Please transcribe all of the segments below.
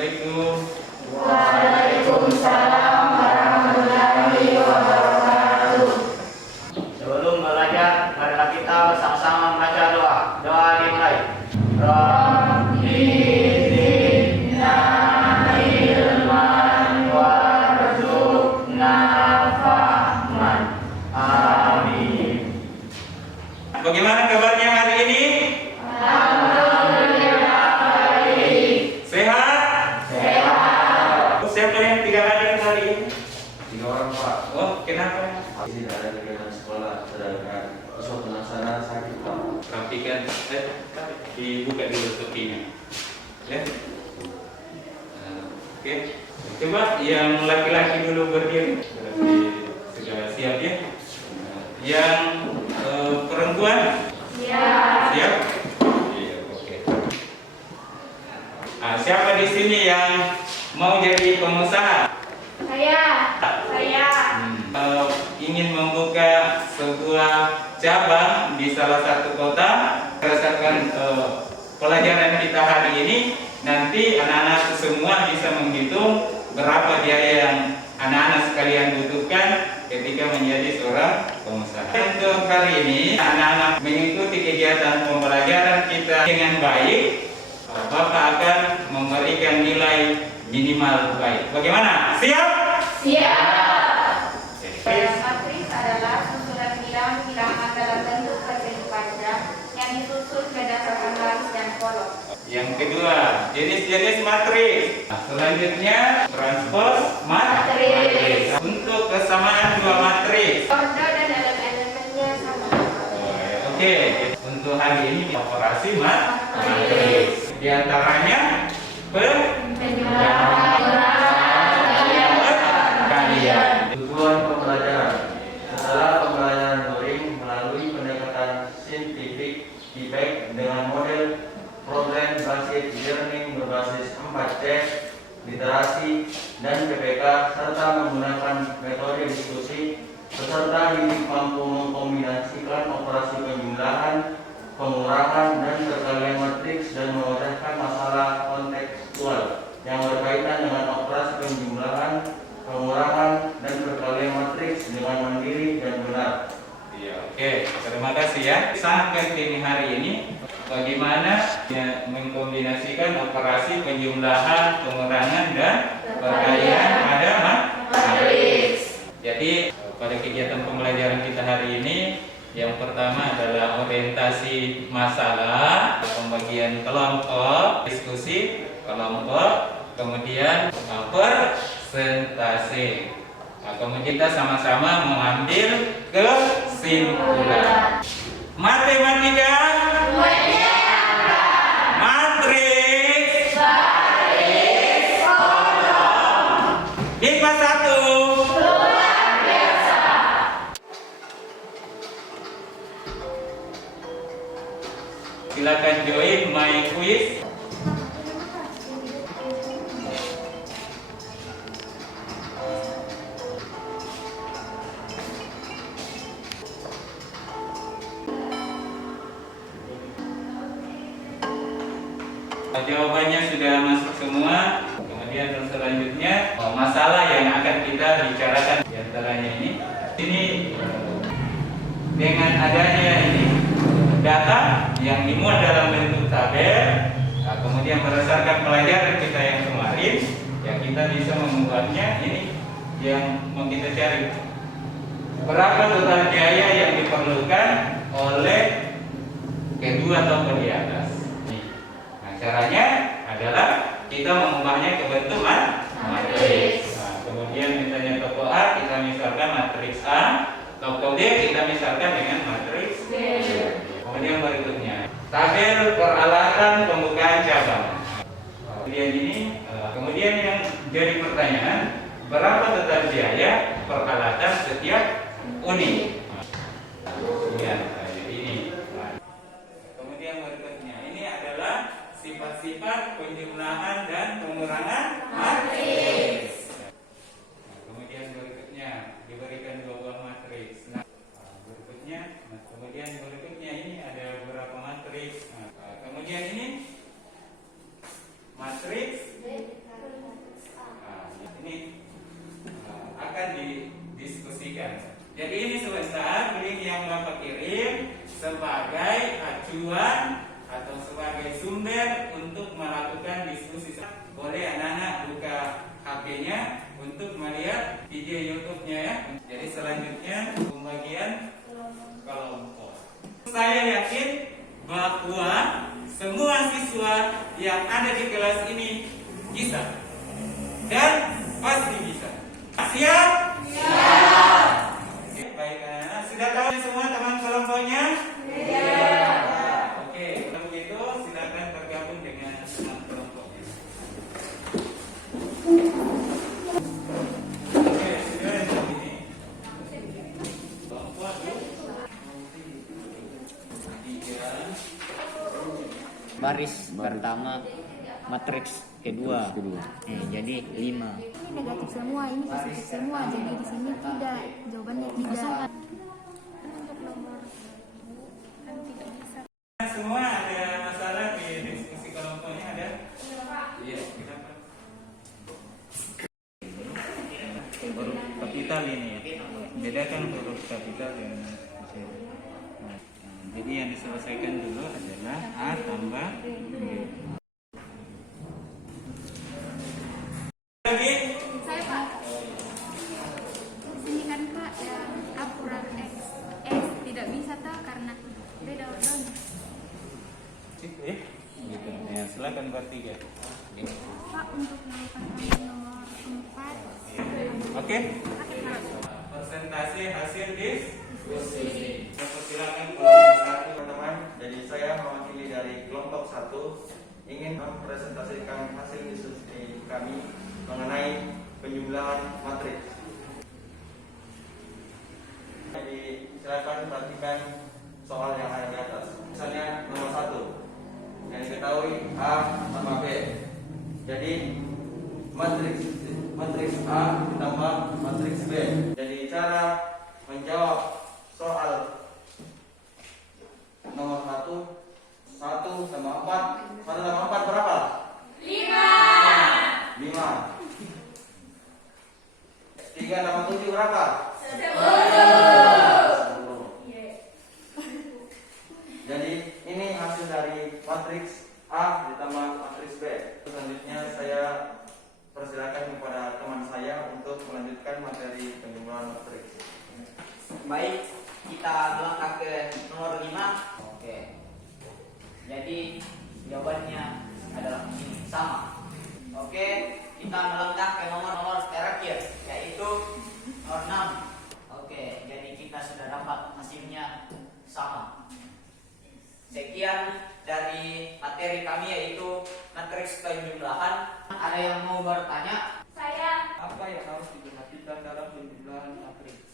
Assalamualaikum. Waalaikumsalam warahmatullahi wabarakatuh. Sebelum belajar, marilah kita bersama-sama membaca doa. Doa dimulai. Rabbi zidna ilman warzuqna fahman. Amin. Bagaimana kabarnya hari ini? Alhamdulillah baik. Sehat? Sehat. Siapa yang tidak hadir hari ini? 3 orang, Pak. Oh, kenapa? Ini tidak ada kegiatan sekolah, sedangkan suatu laksana sakit, Pak. Rapikan, dibuka dulu topinya. Ya. Oke. Coba yang laki-laki dulu berdiri. Berarti sudah siap ya? Yang perempuan? Siap. Siap? Iya, oke. Siapa di sini yang mau jadi pengusaha? Saya. Ingin membuka sebuah cabang di salah satu kota. Berdasarkan pelajaran kita hari ini, nanti anak-anak semua bisa menghitung berapa biaya yang anak-anak sekalian butuhkan ketika menjadi seorang pengusaha. Untuk kali ini, anak-anak mengikuti kegiatan pembelajaran kita dengan baik, Bapak akan memberikan nilai minimal baik. Bagaimana? Siap? Siap. Matris adalah susunan bilangan dalam bentuk keseimbangan yang disusun berdasarkan baris dan kolom. Yang kedua, jenis-jenis matris. Selanjutnya, transpose matris. Untuk kesamaan dua matris. Kode dan elemen-elemennya sama. Oke, untuk hari ini operasi matris. Di antaranya kalian. Tujuan pembelajaran. Setelah pembelajaran luring melalui pendekatan saintifik feedback dengan model problem based learning berbasis 4C, literasi, dan PPK, serta menggunakan metode diskusi, peserta didik mampu mengkombinasikan operasi penjumlahan, pengurangan, dan perkalian matriks dan memecahkan masalah kontekstual yang berkaitan dengan operasi penjumlahan, pengurangan, dan perkalian matriks dengan mandiri dan benar. Iya, oke. Terima kasih ya. Sangat penting hari ini bagaimana mengkombinasikan operasi penjumlahan, pengurangan, dan perkalian ada matriks. Jadi pada kegiatan pembelajaran kita hari ini, yang pertama adalah orientasi masalah, pembagian kelompok, diskusi kelompok, kemudian presentasi. Kemudian kita sama-sama mengambil kesimpulan. Matematika, matriks, IPA 1. Silakan join my quiz. Jawabannya sudah masuk semua. Kemudian selanjutnya masalah yang akan kita bicarakan di antaranya ini dengan adanya ini data yang dimuat dalam bentuk tabel. Kemudian berdasarkan pelajaran kita yang kemarin, yang kita bisa membuatnya ini yang mau kita cari berapa total biaya yang diperlukan oleh kedua tokoh di atas. Caranya adalah kita mengubahnya ke bentuk matriks. Kemudian misalnya tokoh A kita misalkan matriks A, tokoh D kita misalkan dengan matriks D. Kemudian berikutnya tabel peralatan pembukaan cabang. Kemudian yang jadi pertanyaan, berapa total biaya peralatan setiap unit? Kemudian berikutnya ini adalah sifat-sifat penjumlahan dan pengurangan matriks. Kemudian berikutnya diberikan dua buah matriks. Kemudian berikutnya ini ada beberapa matriks. Kemudian ini matriks sebagai acuan atau sebagai sumber untuk melakukan diskusi. Boleh anak-anak buka HP-nya untuk melihat video YouTube-nya ya. Jadi selanjutnya pembagian kelompok. Saya yakin bahwa semua siswa yang ada di kelas ini bisa dan pasti bisa. Siap? Siap. Oke, baik anak-anak. Sudah tahu semua teman kelompoknya? Oke, kalau begitu silakan bergabung dengan teman kelompoknya. Oke, sudah ada ini. Kelompok 3. Baris pertama, matriks kedua. Jadi 5. Ini negatif semua, ini positif semua. Jadi di sini tidak. Jawabannya tidak. Untuk nomor kan tidak bisa. Semua ada masalah di diskusi kelompoknya ada? Iya, kenapa? Huruf kapital ini ya. Bedakan huruf kapital dengan kecil. Nah, jadi yang diselesaikan dulu adalah A tambah B. Lagi? Saya Pak. Di sini kan Pak yang A kurang X. X tidak bisa tahu karena beda ordonya. Gitu ya? Gitu. Ya, silakan bertiga. Pak untuk melakukan nomor 4. Oke? Persentase hasil diskusi. Silakan kelompok 1. Teman-teman, jadi saya mewakili dari kelompok 1 ingin mempresentasikan hasil diskusi kami mengenai penjumlahan matriks. Jadi silakan perhatikan soal yang ada di atas. Misalnya nomor 1 yang diketahui A sama B. Jadi matriks A ditambah matriks B. Jadi cara menjawab soal nomor 1 tambah 4. 1 tambah 4 berapa? 5. 3 tambah 7 berapa? 10. Jadi ini hasil dari matriks A ditambah matriks B. Selanjutnya saya persilakan kepada teman saya untuk melanjutkan materi penjumlahan matriks. Baik, kita melangkah ke nomor 5. Oke. Jadi jawabannya adalah ini sama. Oke, kita melangkah ke nomor terakhir yaitu nomor 6. Oke, jadi kita sudah dapat hasilnya sama. Sekian dari materi kami yaitu matriks penjumlahan. Ada yang mau bertanya? Saya. Apa yang harus diperhatikan dalam penjumlahan matriks?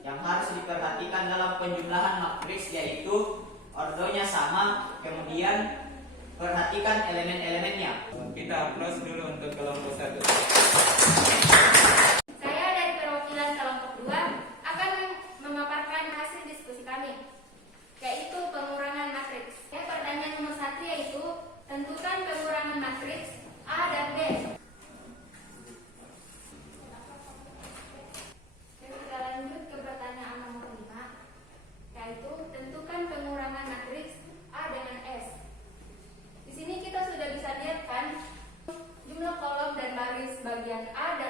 Yang harus diperhatikan dalam penjumlahan matriks yaitu ordonya sama, kemudian perhatikan elemen-elemennya. Kita aplaus dulu untuk kelompok 1. Saya dari perwakilan kelompok 2 akan memaparkan hasil diskusi kami, yaitu pengurangan matriks. Pertanyaan nomor 1 yaitu tentukan pengurangan matriks A dan B. Kita lanjut ke pertanyaan nomor 5, yaitu tentukan pengurangan matriks A dengan S. Di sini kita sudah bisa lihat kan jumlah kolom dan baris bagian A dan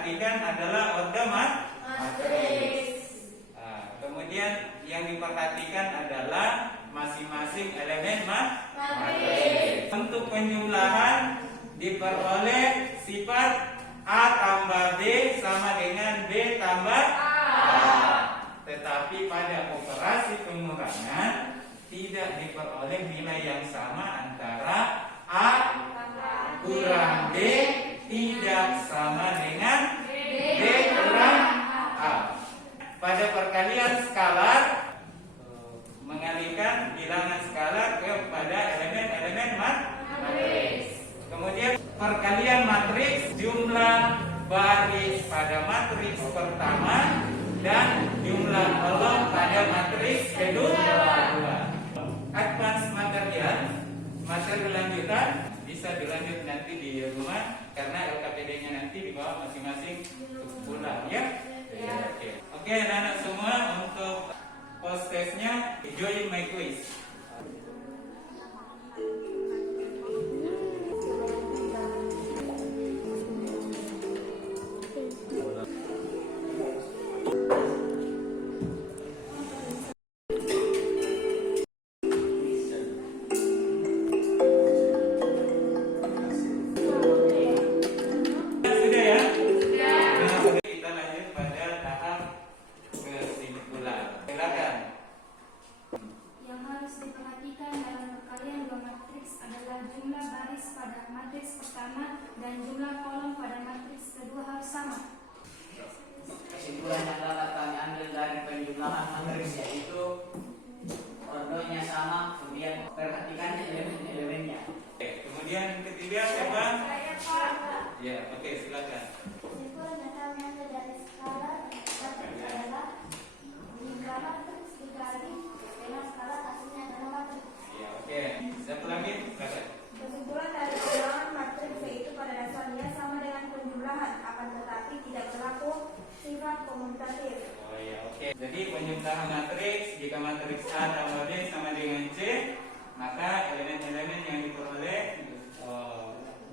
diperhatikan adalah order matriks. Kemudian yang diperhatikan adalah masing-masing elemen matriks. Untuk penjumlahan diperoleh sifat A tambah B sama dengan B tambah A. Tetapi pada operasi pengurangan tidak diperoleh nilai yang sama antara A kurang B tidak sama dengan B kurang A. Pada perkalian skalar mengalihkan bilangan skalar kepada elemen-elemen matriks. Kemudian perkalian matriks jumlah baris pada matriks pertama dan jumlah kolom pada matriks kedua. Advance materi lanjutan bisa dilanjut nanti di rumah karena LKPD-nya nanti dibawa masing-masing pulang ya. Oke, anak-anak semua untuk post testnya join my quiz. Jumlah baris pada matriks pertama dan jumlah kolom pada matriks kedua harus sama. Kesimpulan yang dapat kami ambil dari penjumlahan matriks yaitu ordonya sama, kemudian perhatikan elemen-elemennya. Kemudian ketiga siapa? Saya Pak. Ya, oke, silakan. Kesimpulan yang kami ambil dari skala adalah jumlah matriks dikali dengan skala hasilnya adalah matriks. Ya, oke. Satu lagi, silakan. Kesimpulan dari penjumlahan matriks yaitu pada dasarnya sama dengan penjumlahan, akan tetapi tidak berlaku sifat komutatif. Oh ya, oke. Jadi penjumlahan matriks jika matriks A tambah B sama dengan C, maka elemen-elemen yang diperoleh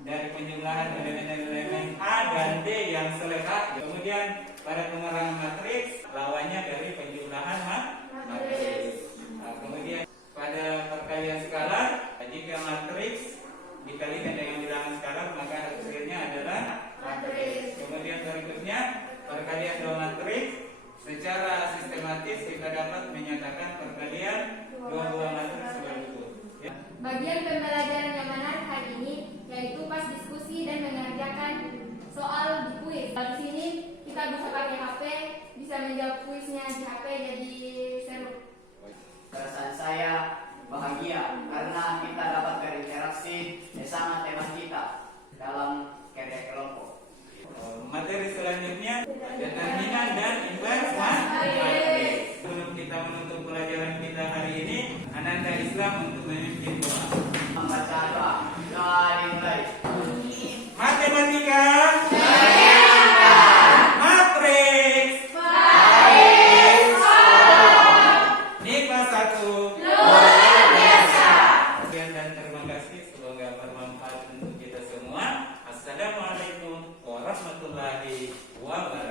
dari penjumlahan elemen-elemen A dan B yang selengkap. Kemudian pada pengurangan matriks lawannya dari penjumlahan matriks. Kemudian pada perkalian skalar jika matriks dikalikan dengan bilangan skalar maka hasilnya adalah matriks. Kemudian berikutnya perkalian dua matriks secara sistematis kita dapat menyatakan perkalian dua buah matriks sekaligus. Ya. Bagian pembelajaran yang menarik hari ini yaitu pas diskusi dan mengerjakan soal di kuis. Di sini kita bisa pakai HP, bisa menjawab kuisnya di HP jadi seru. Perasaan saya bahagia karena kita dapat berinteraksi bersama teman kita dalam kerja kelompok. Materi selanjutnya determinan dan inverse matriks. Sebelum kita menutup pelajaran kita hari ini, Ananda Islam untuk memimpin doa. Membaca doa. Doa dimulai. Matematika, matriks, NIPA 1. Sekian dan terima kasih, semoga bermanfaat untuk kita semua. Assalamualaikum warahmatullahi wabarakatuh.